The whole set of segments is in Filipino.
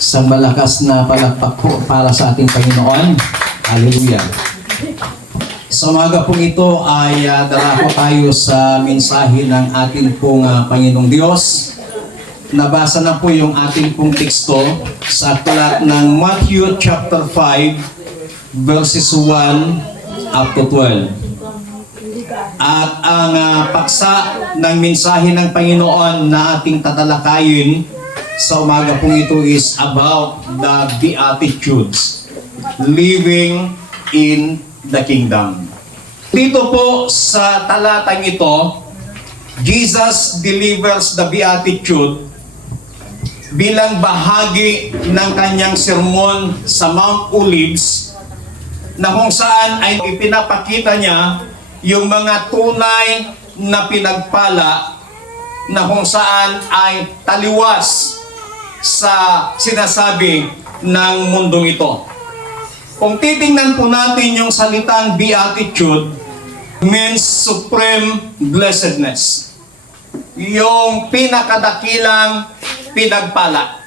Isang malakas na palakpak po para sa ating Panginoon. Hallelujah. Sa umaga pong ito ay darako tayo sa mensahe ng ating pong Panginoong Diyos. Nabasa na po yung ating pong teksto sa aklat ng Matthew chapter 5 verses 1 up to 12. At ang paksa ng mensahe ng Panginoon na ating tatalakayin sa umaga pong ito is about the Beatitudes, living in the kingdom. Dito po sa talatang ito, Jesus delivers the Beatitude bilang bahagi ng kanyang sermon sa Mount Olives, na kung saan ay ipinapakita niya yung mga tunay na pinagpala na kung saan ay taliwas sa sinasabi ng mundong ito. Kung titingnan po natin yung salitang Beatitude, means supreme blessedness. Yung pinakadakilang pinagpala.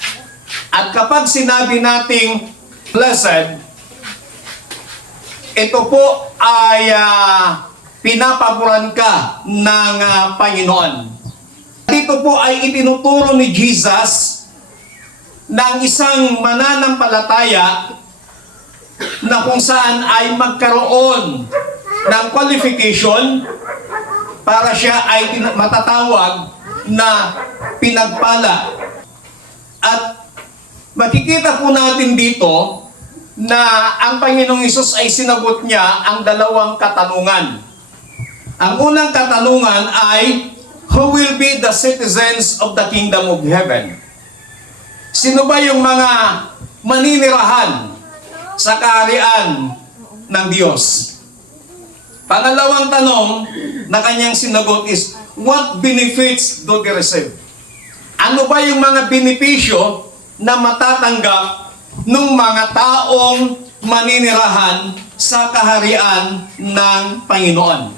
At kapag sinabi nating blessed, ito po ay pinapaboran ka ng Panginoon. Dito po ay itinuturo ni Jesus ng isang mananampalataya na kung saan ay magkaroon ng qualification para siya ay matatawag na pinagpala. At makikita po natin dito na ang Panginoong Hesus ay sinagot niya ang dalawang katanungan. Ang unang katanungan ay, who will be the citizens of the kingdom of heaven? Sino ba yung mga maninirahan sa kaharian ng Diyos? Pangalawang tanong na kanyang sinagot is, what benefits do they receive? Ano ba yung mga benepisyo na matatanggap ng mga taong maninirahan sa kaharian ng Panginoon?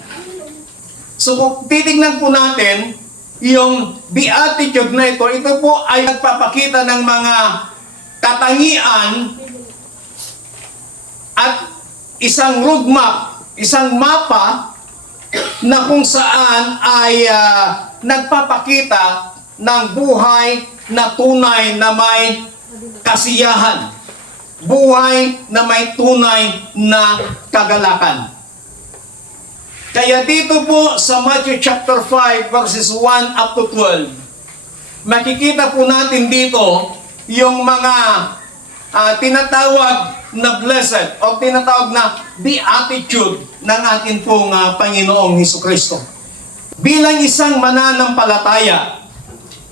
So kung titignan po natin yung Beatitude na ito po ay nagpapakita ng mga katangian at isang roadmap, isang mapa na kung saan ay nagpapakita ng buhay na tunay na may kasiyahan, buhay na may tunay na kagalakan. Kaya dito po sa Matthew chapter 5 verses 1 up to 12, makikita po natin dito yung mga tinatawag na blessed o tinatawag na beatitude ng ating pong Panginoong Hesukristo. Bilang isang mananampalataya,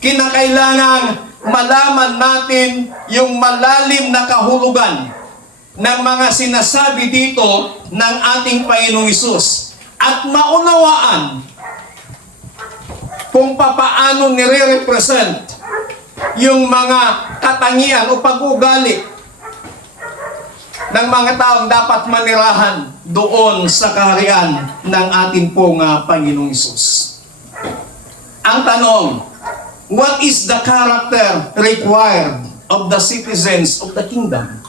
kinakailangang malaman natin yung malalim na kahulugan ng mga sinasabi dito ng ating Panginoong Hesus at maunawaan kung papaano nire-represent yung mga katangian o pag-ugali ng mga taong dapat manirahan doon sa kaharian ng ating pong Panginoong Hesus. Ang tanong, what is the character required of the citizens of the kingdom?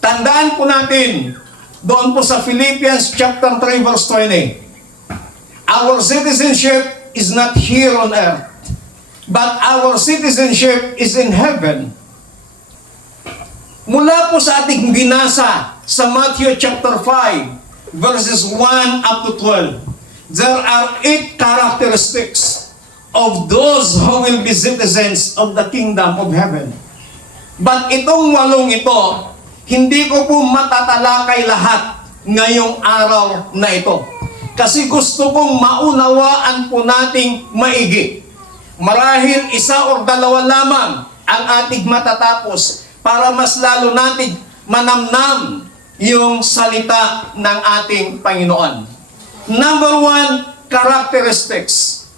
Tandaan po natin, doon po sa Philippians chapter 3 verse 20, our citizenship is not here on earth, but our citizenship is in heaven. Mula po sa ating binasa sa Matthew chapter 5 verses 1 up to 12, there are 8 characteristics of those who will be citizens of the kingdom of heaven. But itong 8 ito, hindi ko po matatalakay lahat ngayong araw na ito. Kasi gusto kong maunawaan po nating maigi. Marahil 1 o 2 lamang ang ating matatapos para mas lalo natin manamnam yung salita ng ating Panginoon. Number 1, characteristics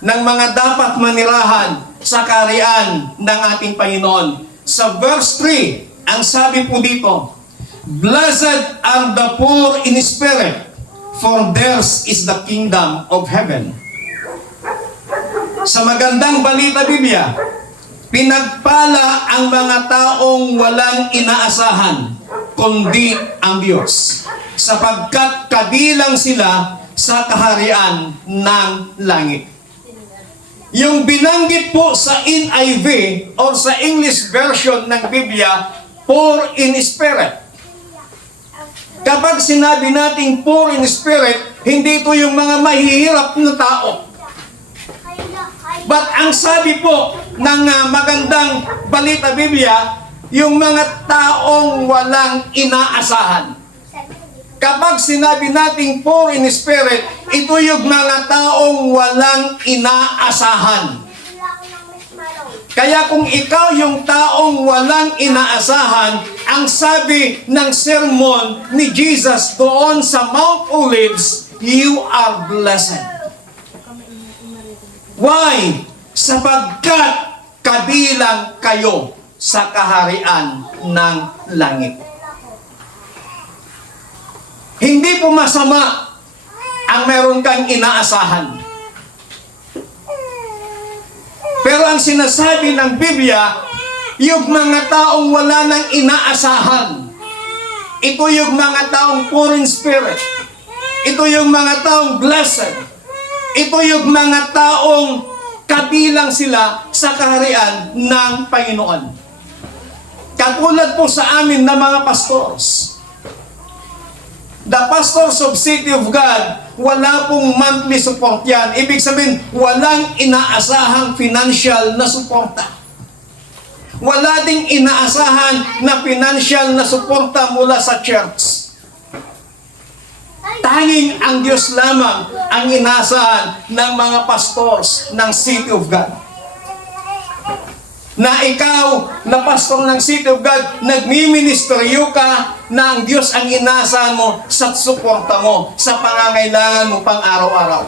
ng mga dapat manirahan sa kaharian ng ating Panginoon. Sa verse 3, ang sabi po dito, blessed are the poor in spirit, for theirs is the kingdom of heaven. Sa magandang balita Biblia, Pinagpala ang mga taong walang inaasahan, kundi ang Diyos, sapagkat kabilang sila sa kaharian ng langit. Yung binanggit po sa NIV or sa English version ng Biblia, poor in spirit. Kapag sinabi nating poor in spirit, hindi ito yung mga mahihirap na tao. But ang sabi po ng magandang balita Biblia, yung mga taong walang inaasahan. Kapag sinabi nating poor in spirit, ito yung mga taong walang inaasahan. Kaya kung ikaw yung taong walang inaasahan, ang sabi ng sermon ni Jesus doon sa Mount Olives, you are blessed. Why? Sapagkat kabilang kayo sa kaharian ng langit. Hindi po masama ang meron kang inaasahan. Pero ang sinasabi ng Biblia, yung mga taong wala nang inaasahan, ito yung mga taong poor in spirit. Ito yung mga taong blessed. Ito yung mga taong kabilang sila sa kaharian ng Panginoon. Katulad po sa amin na mga pastors. The pastors of City of God, wala pong monthly support yan. Ibig sabihin, walang inaasahang financial na suporta. Wala ding inaasahan na financial na suporta mula sa church. Tanging ang Diyos lamang ang inaasahan ng mga pastors ng City of God. Na ikaw, na pastor ng City of God, nagmiministeryo ka na ang Diyos ang inaasahan mo sa suporta mo, sa pangangailangan mo pang araw-araw.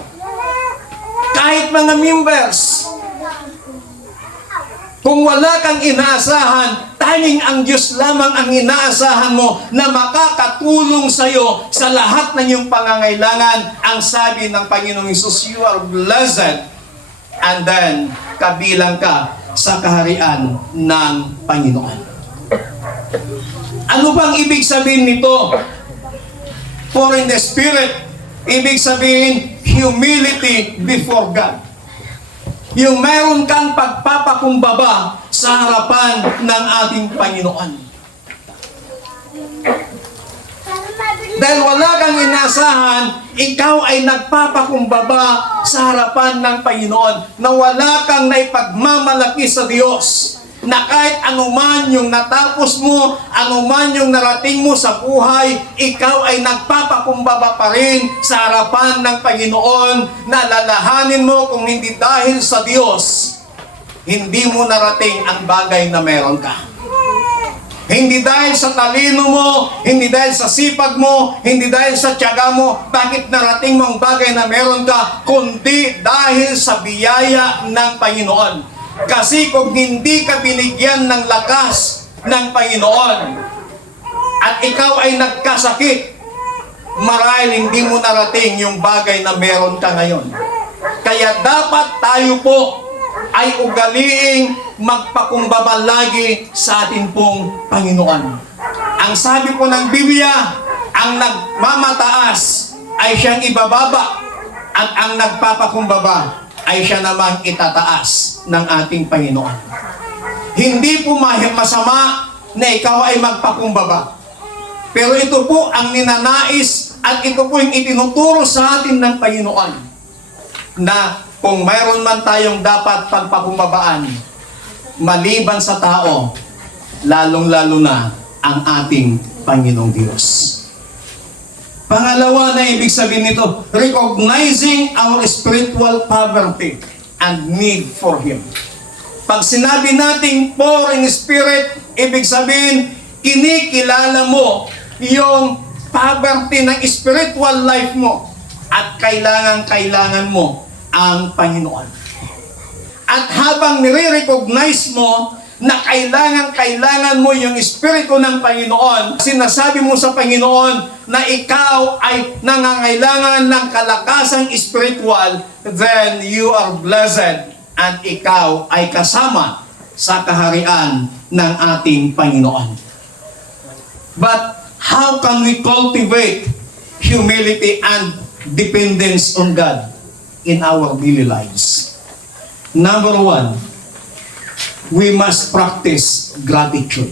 Kahit mga members, kung wala kang inaasahan, tanging ang Diyos lamang ang inaasahan mo na makakatulong sa iyo sa lahat ng iyong pangangailangan. Ang sabi ng Panginoong Hesus, you are blessed, and then kabilang ka sa kaharian ng Panginoon. Ano bang ibig sabihin nito? For in the Spirit, ibig sabihin humility before God. Yung mayroon kang pagpapakumbaba sa harapan ng ating Panginoon. Dahil wala kang inasahan, ikaw ay nagpapakumbaba sa harapan ng Panginoon na wala kang naipagmamalaki sa Diyos. Na kahit anuman yung natapos mo, anuman yung narating mo sa buhay, ikaw ay nagpapakumbaba pa rin sa harapan ng Panginoon na lalahanin mo kung hindi dahil sa Diyos, hindi mo narating ang bagay na meron ka. Hindi dahil sa talino mo, hindi dahil sa sipag mo, hindi dahil sa tiyaga mo, bakit narating mo ang bagay na meron ka, kundi dahil sa biyaya ng Panginoon. Kasi kung hindi ka binigyan ng lakas ng Panginoon at ikaw ay nagkasakit, marahil hindi mo narating yung bagay na meron ka ngayon. Kaya dapat tayo po ay ugaliing magpakumbaba lagi sa ating pong Panginoon. Ang sabi po ng Biblia, ang nagmamataas ay siyang ibababa at ang nagpapakumbaba ay siya namang itataas ng ating Panginoon. Hindi po masama na ikaw ay magpakumbaba. Pero ito po ang ninanais at ito po yung itinuturo sa atin ng Panginoon na kung mayroon man tayong dapat pagpakumbabaan, maliban sa tao, lalong-lalo na ang ating Panginoong Diyos. Pangalawa na ibig sabihin nito, recognizing our spiritual poverty and need for Him. Pag sinabi nating poor in spirit, ibig sabihin, kinikilala mo yung poverty ng spiritual life mo at kailangan mo ang Panginoon. At habang nire-recognize mo na kailangan mo yung Espiritu ng Panginoon, sinasabi mo sa Panginoon na ikaw ay nangangailangan ng kalakasang spiritual, then you are blessed at ikaw ay kasama sa kaharian ng ating Panginoon. But how can we cultivate humility and dependence on God in our daily lives? Number one, we must practice gratitude.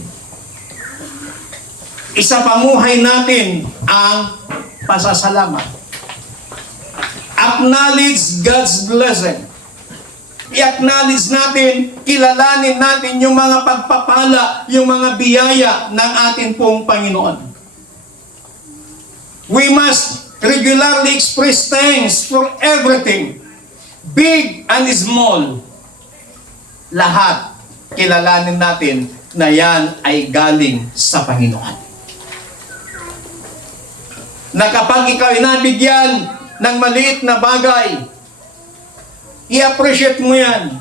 Isapamuhay natin ang pasasalamat. Acknowledge God's blessing. I-acknowledge natin, kilalanin natin yung mga pagpapala, yung mga biyaya ng ating pong Panginoon. We must regularly express thanks for everything, big and small. Lahat, kilalanin natin na yan ay galing sa Panginoon. Na kapag ikaw ay nabigyan ng maliit na bagay, i-appreciate mo yan.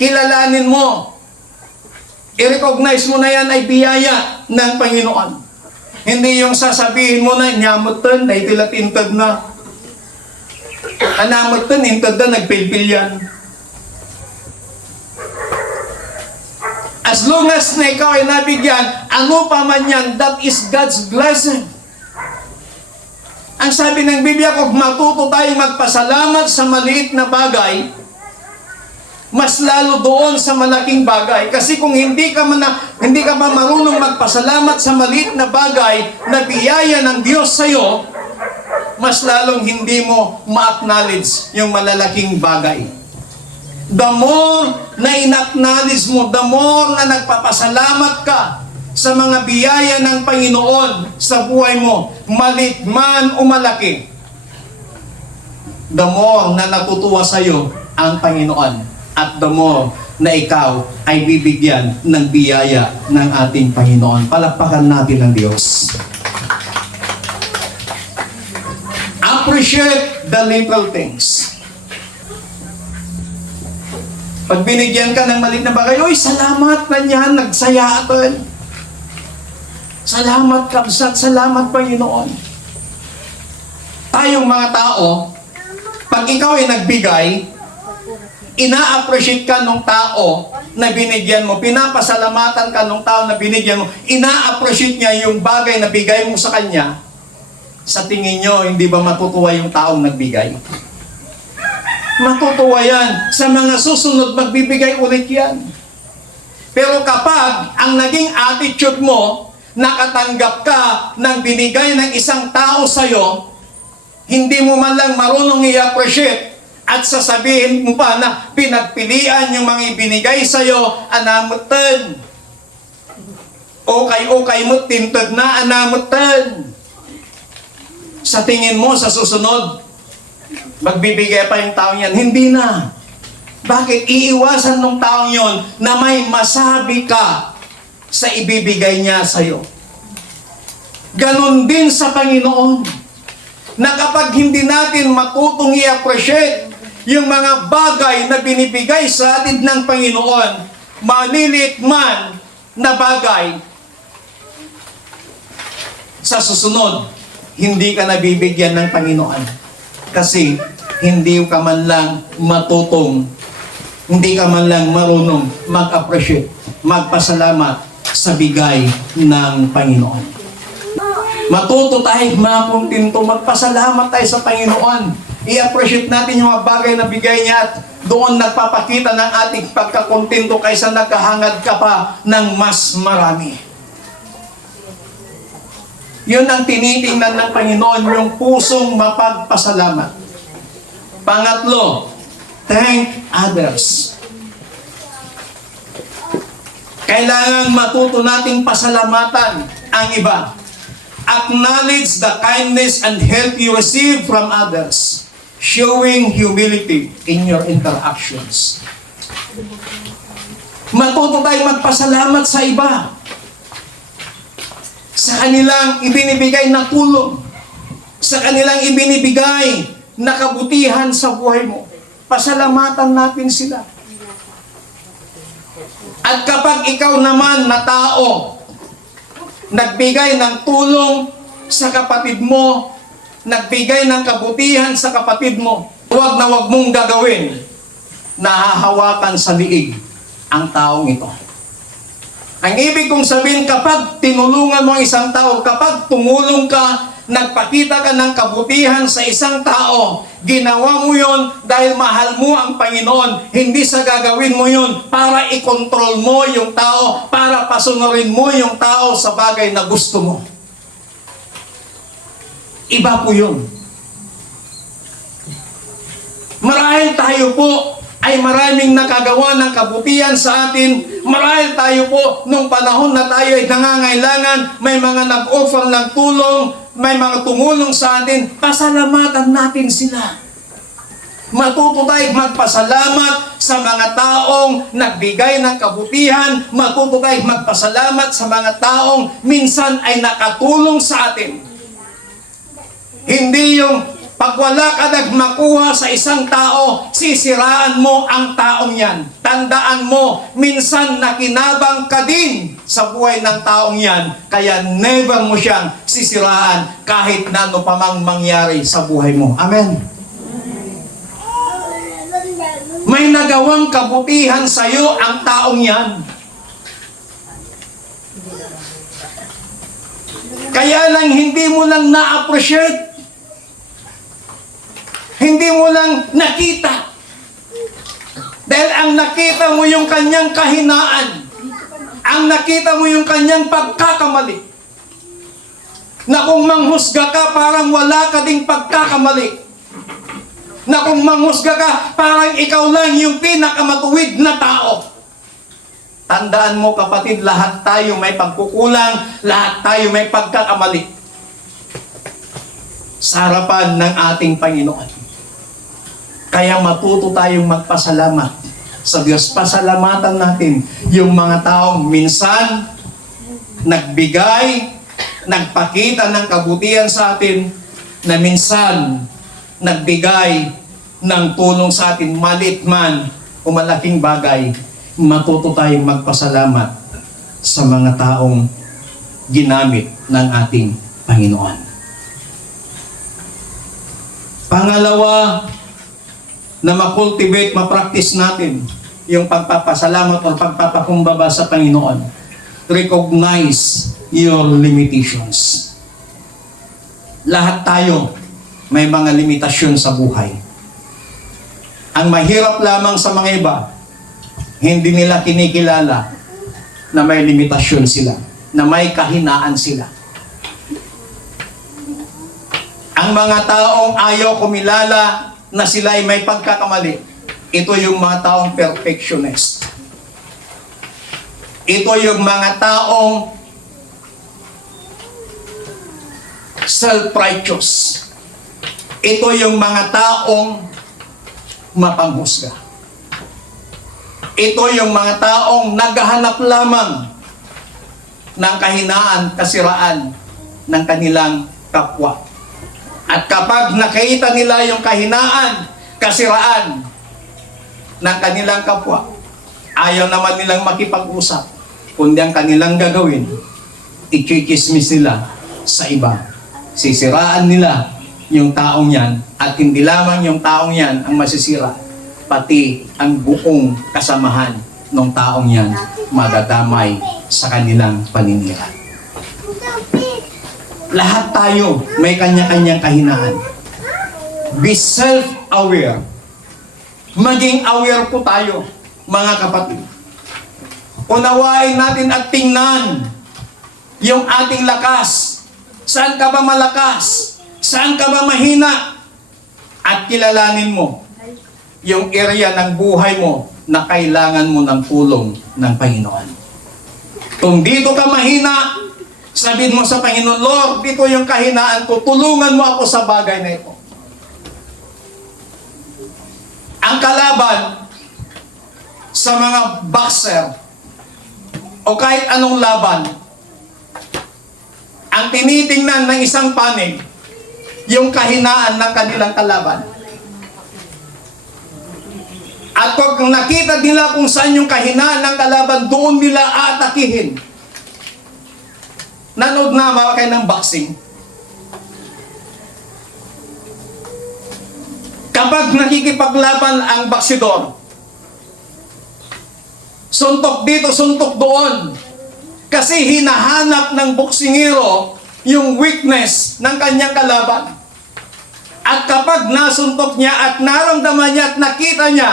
Kilalanin mo. I-recognize mo na yan ay biyaya ng Panginoon. Hindi yung sasabihin mo na, nyamutan, na itilatintad na. Anamutan, intad na, nagpilpil yan. As long as na ikaw ay nabigyan, ano pa man yan, that is God's blessing. Ang sabi ng Biblia, kung matuto tayong magpasalamat sa maliit na bagay, mas lalo doon sa malaking bagay. Kasi kung hindi ka ba marunong magpasalamat sa maliit na bagay na biyaya ng Diyos sa iyo, mas lalong hindi mo ma-acknowledge yung malalaking bagay. The more na in-acknowledge mo, the more na nagpapasalamat ka sa mga biyaya ng Panginoon sa buhay mo, maliit man o malaki, the more na natutuwa sa iyo ang Panginoon, at the more na ikaw ay bibigyan ng biyaya ng ating Panginoon. Palakpakan natin ang Diyos. Appreciate the little things. Pag binigyan ka ng maliit na bagay, oy, salamat na yan, nagsayatan. Salamat Kapsat, salamat Panginoon. Tayong mga tao, pag ikaw ay nagbigay, ina-appreciate ka ng tao na binigyan mo, pinapasalamatan ka ng tao na binigyan mo, ina-appreciate niya yung bagay na bigay mo sa kanya. Sa tingin nyo, hindi ba matutuwa yung taong nagbigay? Matutuwa yan. Sa mga susunod, magbibigay ulit yan. Pero kapag ang naging attitude mo, nakatanggap ka ng binigay ng isang tao sa'yo, hindi mo man lang marunong i-appreciate at sasabihin mo pa na pinagpilian yung mga ibinigay sa'yo, anamutan. Okay mo, tintad na, anamutan. Sa tingin mo, sa susunod, magbibigay pa yung taong yan. Hindi na. Bakit? Iiwasan ng taong yon na may masabi ka sa ibibigay niya sa iyo. Ganon din sa Panginoon, na kapag hindi natin matutong i-appreciate yung mga bagay na binibigay sa atin ng Panginoon, maliliit man na bagay, sa susunod, hindi ka nabibigyan ng Panginoon. Kasi hindi ka man lang matutong, hindi ka man lang marunong mag-appreciate, magpasalamat sa bigay ng Panginoon. Matuto tayo mga kontento, magpasalamat tayo sa Panginoon. I-appreciate natin yung mga bagay na bigay niya at doon nagpapakita ng ating pagkakontento kaysa nagkahangad ka pa ng mas marami. Yun ang tinitingnan ng Panginoon, yung pusong mapagpasalamat. Pangatlo, thank others. Kailangan matuto nating pasalamatan ang iba. Acknowledge the kindness and help you receive from others, showing humility in your interactions. Matuto tayong magpasalamat sa iba, sa kanilang ibinibigay na tulong, sa kanilang ibinibigay na kabutihan sa buhay mo. Pasalamatan natin sila. At kapag ikaw naman na tao, nagbigay ng tulong sa kapatid mo, nagbigay ng kabutihan sa kapatid mo, huwag na huwag mong gagawin, nahahawakan sa liig ang taong ito. Ang ibig kong sabihin, kapag tinulungan mo ang isang tao, kapag tumulong ka, nagpakita ka ng kabutihan sa isang tao, ginawa mo yon dahil mahal mo ang Panginoon, hindi sa gagawin mo yon para i-control mo yung tao, para pasunurin mo yung tao sa bagay na gusto mo. Iba po yun. Marahil tayo po ay maraming nakagawa ng kabutihan sa atin. Marahil tayo po, nung panahon na tayo ay nangangailangan, may mga nag-offer ng tulong, may mga tumulong sa atin, pasalamatan natin sila. Matuto tayo magpasalamat sa mga taong nagbigay ng kabutihan, matuto tayo magpasalamat sa mga taong minsan ay nakatulong sa atin. Hindi yung pag wala ka nagmakuha sa isang tao, sisiraan mo ang taong yan. Tandaan mo, minsan nakinabang ka din sa buhay ng taong yan, kaya never mo siyang sisiraan kahit na ano pa mang mangyari sa buhay mo. Amen. May nagawang kabutihan sa iyo ang taong yan. Kaya lang hindi mo lang na-appreciate. Hindi mo lang nakita. Dahil ang nakita mo yung kanyang kahinaan. Ang nakita mo yung kanyang pagkakamali. Na kung manghusga ka, parang wala ka ding pagkakamali. Na kung manghusga ka, parang ikaw lang yung pinakamatuwid na tao. Tandaan mo kapatid, lahat tayo may pagkukulang, lahat tayo may pagkakamali. Sa harapan ng ating Panginoon. Kaya matuto tayong magpasalamat sa Diyos. Pasalamatan natin yung mga taong minsan nagbigay, nagpakita ng kabutihan sa atin, na minsan nagbigay ng tulong sa atin, maliit man o malaking bagay. Matuto tayong magpasalamat sa mga taong ginamit ng ating Panginoon. Pangalawa, na makultivate, mapractice natin yung pagpapasalamat o pagpapakumbaba sa Panginoon. Recognize your limitations. Lahat tayo may mga limitasyon sa buhay. Ang mahirap lamang sa mga iba, hindi nila kinikilala na may limitasyon sila, na may kahinaan sila. Ang mga taong ayaw kumilala na sila ay may pagkakamali, ito yung mga taong perfectionist. Ito yung mga taong self-righteous. Ito yung mga taong mapanghusga. Ito yung mga taong naghahanap lamang ng kahinaan, kasiraan ng kanilang kapwa. At kapag nakita nila yung kahinaan, kasiraan ng kanilang kapwa, ayaw naman nilang makipag-usap, kundi ang kanilang gagawin, i-chismis nila sa iba. Sisiraan nila yung taong yan, at hindi lamang yung taong yan ang masisira, pati ang buong kasamahan ng taong yan madadamay sa kanilang paninira. Lahat tayo may kanya-kanyang kahinaan. Be self-aware. Maging aware po tayo, mga kapatid. Unawain natin at tingnan yung ating lakas. Saan ka ba malakas? Saan ka ba mahina? At kilalanin mo yung area ng buhay mo na kailangan mo ng tulong ng Panginoon. Kung dito ka mahina, sabihin mo sa Panginoon, Lord, dito yung kahinaan ko, tulungan mo ako sa bagay na ito. Ang kalaban sa mga boxer o kahit anong laban, ang tinitingnan ng isang panig, yung kahinaan ng kanilang kalaban. At pag nakita nila kung saan yung kahinaan ng kalaban, doon nila aatakihin. Nanood na ba kayo ng boxing? Kapag nakikipaglaban ang baksidor, Suntok dito, suntok doon. Kasi hinahanap ng boksingero yung weakness ng kanyang kalaban. At kapag nasuntok niya at naramdaman niya at nakita niya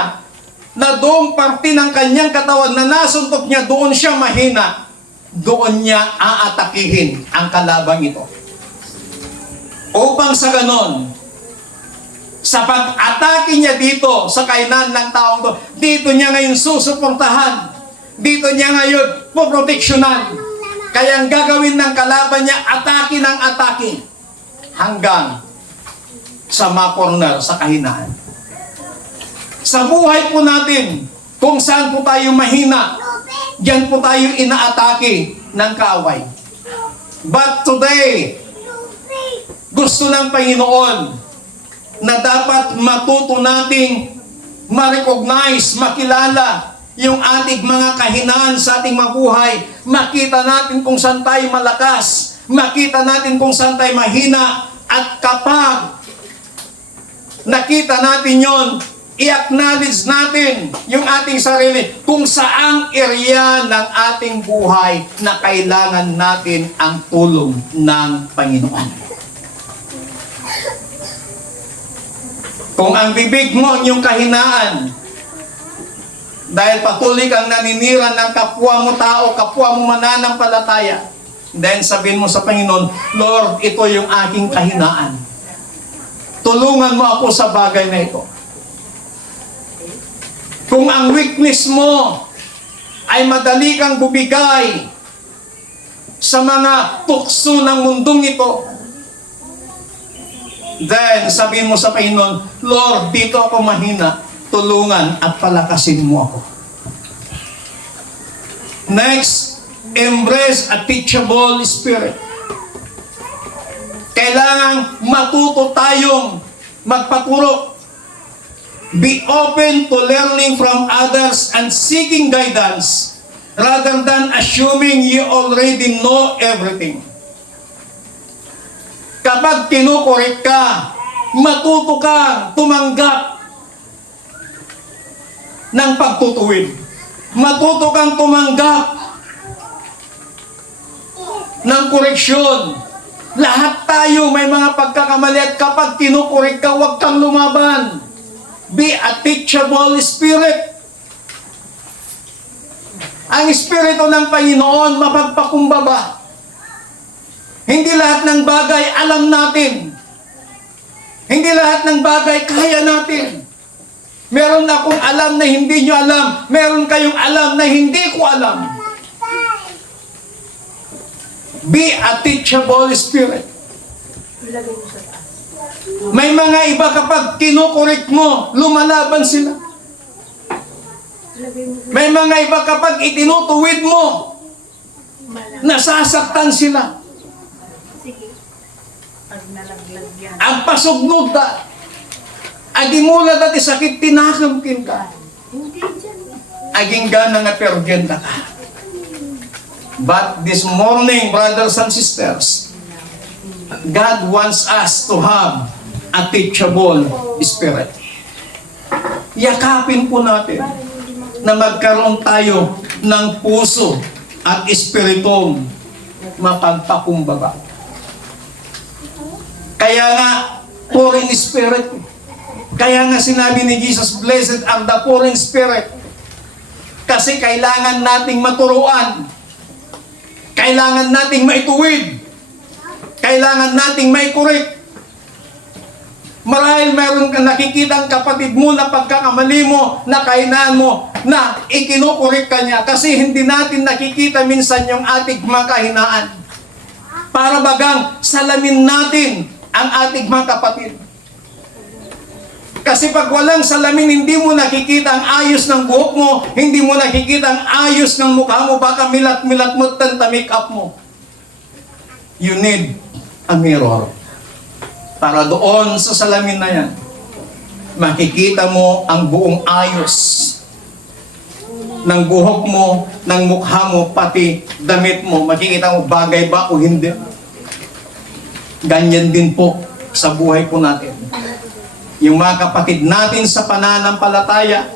na doong parte ng kanyang katawan na nasuntok niya, doon siya mahina, doon niya aatakihin ang kalabang ito. Upang sa ganon, sa pag-atake niya dito sa kainan ng taong to, dito niya ngayon susuportahan. Dito niya ngayon poproteksyonan. Kaya ang gagawin ng kalaban niya, atake ng atake. Hanggang sa makorner sa kahinaan. Sa buhay po natin, kung saan po tayo mahina, diyan po tayo inaatake ng kaaway. But today, gusto ng Panginoon na dapat matuto nating ma-recognize, makilala yung ating mga kahinaan sa ating mabuhay. Makita natin kung saan tayo malakas. Makita natin kung saan tayo mahina. At kapag nakita natin yon, i-acknowledge natin yung ating sarili kung saang area ng ating buhay na kailangan natin ang tulong ng Panginoon. Kung ang bibig mo yung kahinaan, dahil patuloy kang naninira ng kapwa mo tao, kapwa mo mananampalataya, then sabihin mo sa Panginoon, Lord, ito yung aking kahinaan. Tulungan mo ako sa bagay na ito. Kung ang weakness mo ay madali kang bubigay sa mga tukso ng mundong ito, then sabihin mo sa Panginoon, Lord, dito ako mahina, tulungan at palakasin mo ako. Next, embrace a teachable spirit. Kailangan matuto tayong magpaturo. Be open to learning from others and seeking guidance rather than assuming you already know everything. Kapag kinukorek ka, matuto kang tumanggap ng pagtutuwid. Matuto kang tumanggap ng koreksyon. Lahat tayo may mga pagkakamali at kapag kinukorek ka, huwag kang lumaban. Be a teachable spirit. Ang Espiritu ng Panginoon mapagpakumbaba. Hindi lahat ng bagay alam natin. Hindi lahat ng bagay kaya natin. Meron akong alam na hindi nyo alam. Meron kayong alam na hindi ko alam. Be a teachable spirit. May mga iba kapag kinukorek mo, lumalaban sila. May mga iba kapag itinutuwid mo, nasasaktan sila. Ang pasugnod da, agimula dati sakit tinakamkin ka. Aging gana nga pergenda ka. But this morning, brothers and sisters, God wants us to have a teachable spirit. Yakapin po natin na magkaroon tayo ng puso at espiritong mapagpakumbaba. Kaya nga, poor in spirit. Kaya nga sinabi ni Jesus, blessed are the poor in spirit. Kasi kailangan nating maturuan. Kailangan nating maituwid. Kailangan nating maikorek. Marahil meron kang nakikitang kapatid mo na pagkakamali mo, na kahinaan mo, na ikinukorek ka niya kasi hindi natin nakikita minsan yung ating mga kahinaan. Para bagang salamin natin ang ating mga kapatid. Kasi pag walang salamin, hindi mo nakikita ang ayos ng buhok mo, hindi mo nakikita ang ayos ng mukha mo, baka milat-milat mo, tanta-make up mo. You need a mirror. Para doon sa salamin na yan, makikita mo ang buong ayos ng buhok mo, ng mukha mo, pati damit mo. Makikita mo bagay ba o hindi. Ganyan din po sa buhay po natin. Yung mga kapatid natin sa pananampalataya,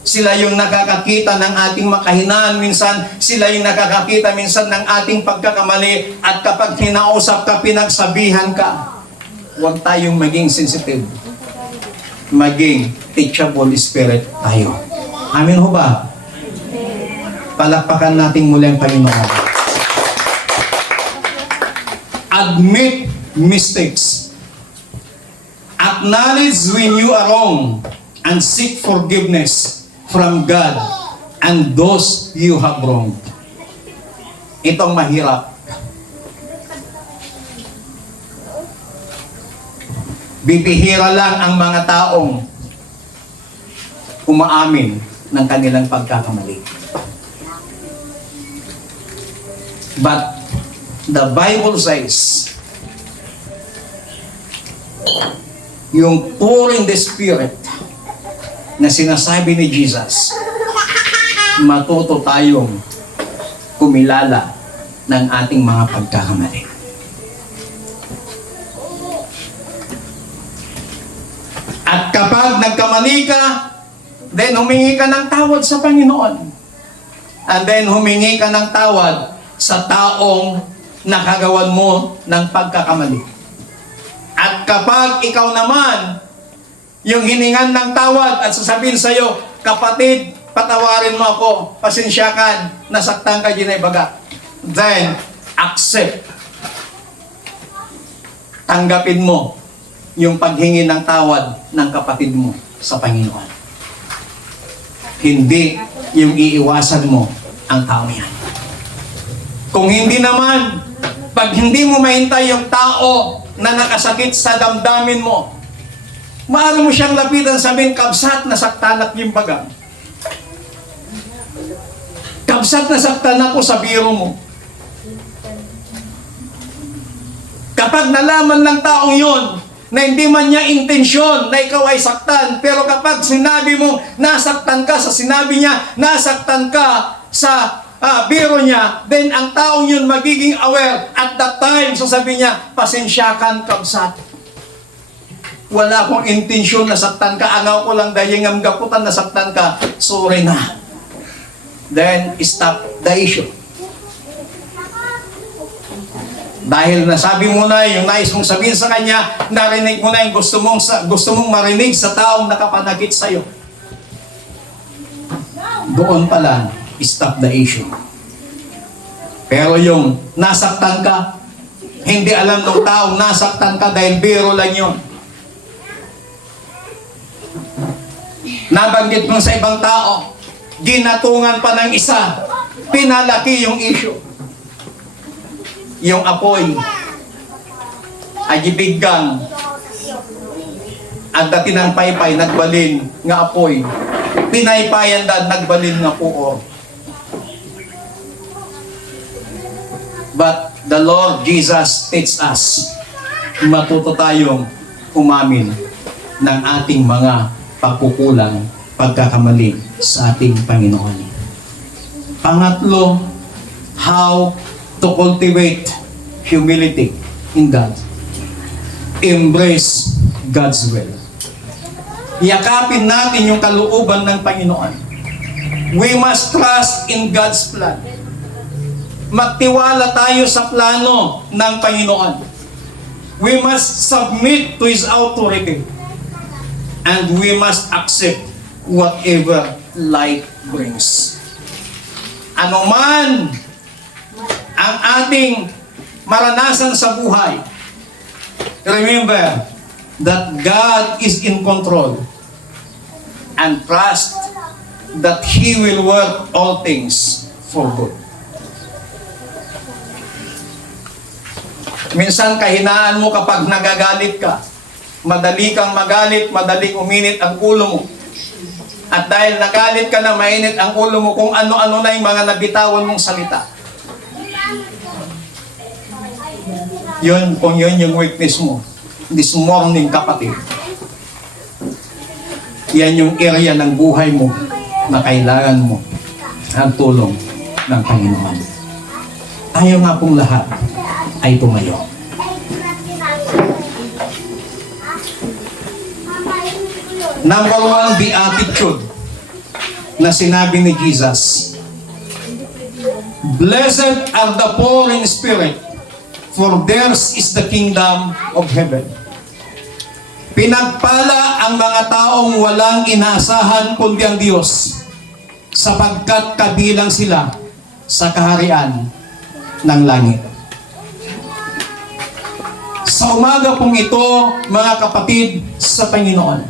Sila yung nakakakita ng ating makahinaan minsan. Sila yung nakakakita minsan ng ating pagkakamali. At kapag kinausap ka, pinagsabihan ka, huwag tayong maging sensitive. Maging teachable spirit tayo. Amin ho ba? Palakpakan natin muli ang Panginoon. Admit mistakes. Acknowledge when you are wrong and seek forgiveness from God and those you have wronged. Itong mahirap. Bibihira lang ang mga taong umaamin ng kanilang pagkakamali. But the Bible says, yung poor in the Spirit na sinasabi ni Jesus, matuto tayong kumilala ng ating mga pagkakamali. At kapag nagkamali ka, then humingi ka ng tawad sa Panginoon. And then humingi ka ng tawad sa taong nakagawan mo ng pagkakamali. At kapag ikaw naman, yung hiningan ng tawad at sasabihin sa'yo, kapatid, patawarin mo ako, pasensyakan, nasaktan ka, ginaibaga. Then, accept. Tanggapin mo yung paghingi ng tawad ng kapatid mo sa Panginoon. Hindi yung iiwasan mo ang tao yan. Kung hindi naman, pag hindi mo mahintay yung tao na nakasakit sa damdamin mo, maaari mo siyang lapitan, sabihin, kabsat, nasaktan at gimbaga. Kabsat, nasaktan ako sa biro mo. Kapag nalaman ng taong yon na hindi man niya intensyon na ikaw ay saktan, pero kapag sinabi mo, nasaktan ka sa sinabi niya, nasaktan ka sa biro niya, then ang taong yun magiging aware at that time, sasabihin niya, pasensyakan, kabsat. Wala akong intensyon na saktan ka, angaw ko lang dahil ang gaputan na saktan ka, sorry na. Then, stop the issue. Dahil nasabi mo na yung nais mong sabihin sa kanya, narinig mo na yung gusto mong marinig sa taong nakapanakit sa'yo. Doon pa lang, stop the issue. Pero yung nasaktan ka, hindi alam ng taong nasaktan ka dahil biro lang yun. Nabanggit mo sa ibang tao, ginatungan pa ng isa, pinalaki yung issue. Yung apoy, agibiggang, at dati ng paypay, nagbalin nga apoy, pinaypayan dad, nagbalin nga puor. But the Lord Jesus teach us, matuto tayong umamin ng ating mga pagkukulang, pagkakamali sa ating Panginoon. Pangatlo, how to cultivate humility in God. Embrace God's will. Yakapin natin yung kalooban ng Panginoon. We must trust in God's plan. Magtiwala tayo sa plano ng Panginoon. We must submit to His authority. And we must accept whatever life brings. Ano man ang ating maranasan sa buhay, remember that God is in control and trust that He will work all things for good. Minsan kahinaan mo kapag nagagalit ka, madali kang magalit, madaling uminit ang ulo mo. At dahil nagalit ka na, mainit ang ulo mo kung ano-ano na yung mga nabitawan mong salita. Kung yun yung weakness mo, this morning, kapatid, yan yung area ng buhay mo na kailangan mo ang tulong ng Panginoon. Tayo nga pong lahat ay tumayo. Number 1, beatitude. na sinabi ni Jesus, "Blessed are the poor in spirit, for theirs is the kingdom of heaven." Pinagpala ang mga taong walang inaasahan kundi ang Diyos, sapagkat kabilang sila sa kaharian ng langit. Sa umaga pong ito, mga kapatid sa Panginoon,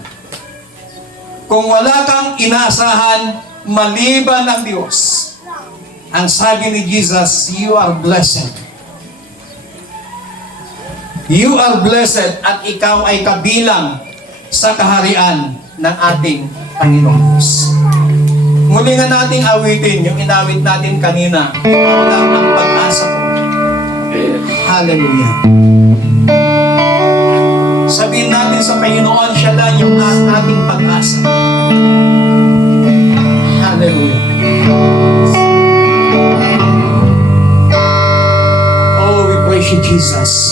kung wala kang inaasahan maliban ng Diyos, ang sabi ni Jesus, you are blessed. You are blessed at ikaw ay kabilang sa kaharian ng ating Panginoong Diyos. Muli nga nating awitin yung inawit natin kanina. Ikaw lang ang pag-asa ko. Hallelujah. Sabihin natin sa Panginoon, siya lang yung ating pag-asa. Hallelujah. Oh, we praise you, Jesus.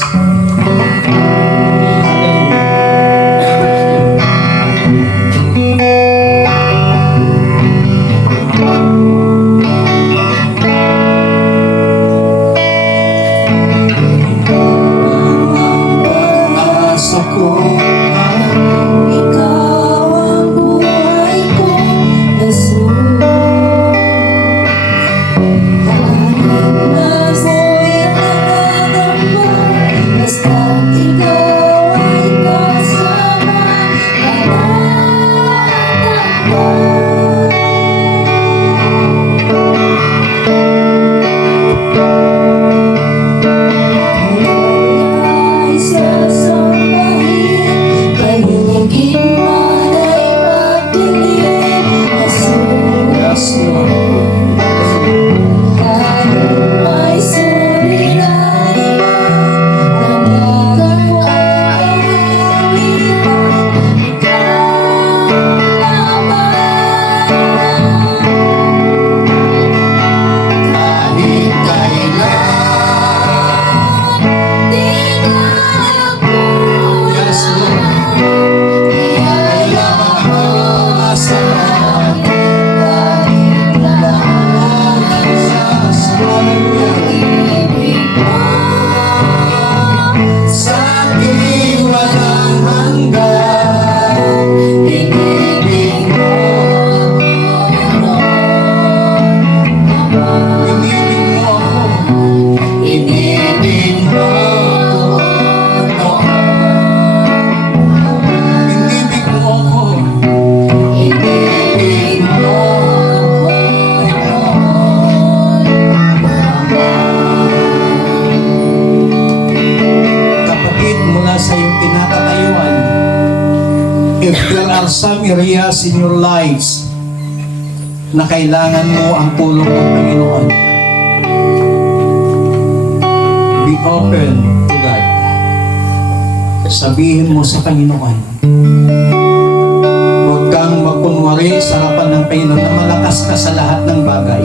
If there are some areas in your lives na kailangan mo ang tulong ng Panginoon, be open to God. Sabihin mo sa Panginoon, huwag kang magkunwari sa harapan ng Panginoon na malakas ka sa lahat ng bagay.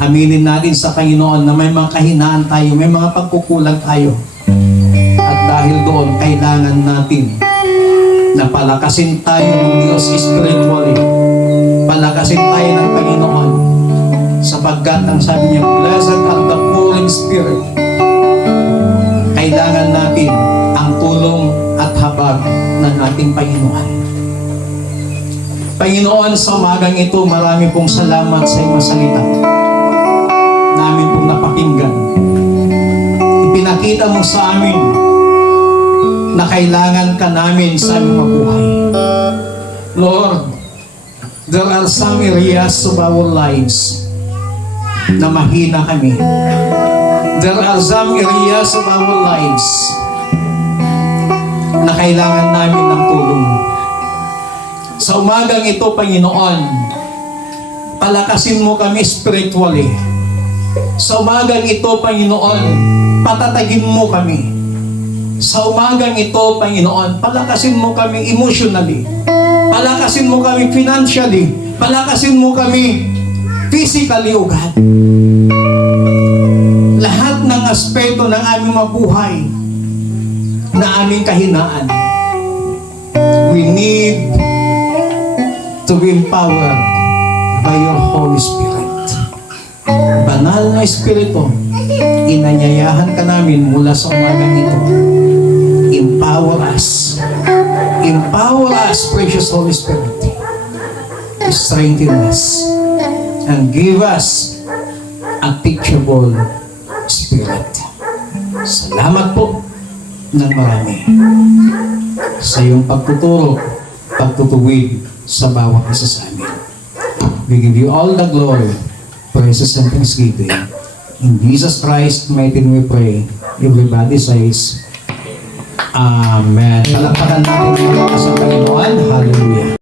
Aminin natin sa Panginoon na may mga kahinaan tayo, may mga pagkukulang tayo. At dahil doon, kailangan natin na palakasin tayo ng Diyos spiritually. Palakasin tayo ng Panginoon. Sapagkat ang sabi niya, blessed are the poor in spirit. Kailangan natin ang tulong at habag ng ating Panginoon. Panginoon, sa umagang ito, marami pong salamat sa iyong salita. Namin pong napakinggan. Ipinakita mo sa amin na kailangan ka namin sa aming mabuhay. Lord, there are some areas of our lives na mahina kami. There are some areas of our lives na kailangan namin ng tulong. Sa umagang ito, Panginoon, palakasin mo kami spiritually. Sa umagang ito, Panginoon, patatagin mo kami. Sa umagang ito, Panginoon, palakasin mo kami emotionally. Palakasin mo kami financially. Palakasin mo kami physically, O God. Lahat ng aspeto ng aming mabuhay na aming kahinaan, we need to to be empowered by your Holy Spirit. Banal na Espiritu, inanyayahan ka namin mula sa umagang ito. Empower us. Empower us, precious Holy Spirit. Strengthen us. And give us a teachable spirit. Salamat po ng marami sa iyong pagtuturo, pagtutuwid sa bawat isa sa amin. We give you all the glory, praises and thanksgiving. In Jesus Christ, mighty name we pray. Everybody says, Amen. Palakpakan natin ang mga sa Panginoon. Hallelujah.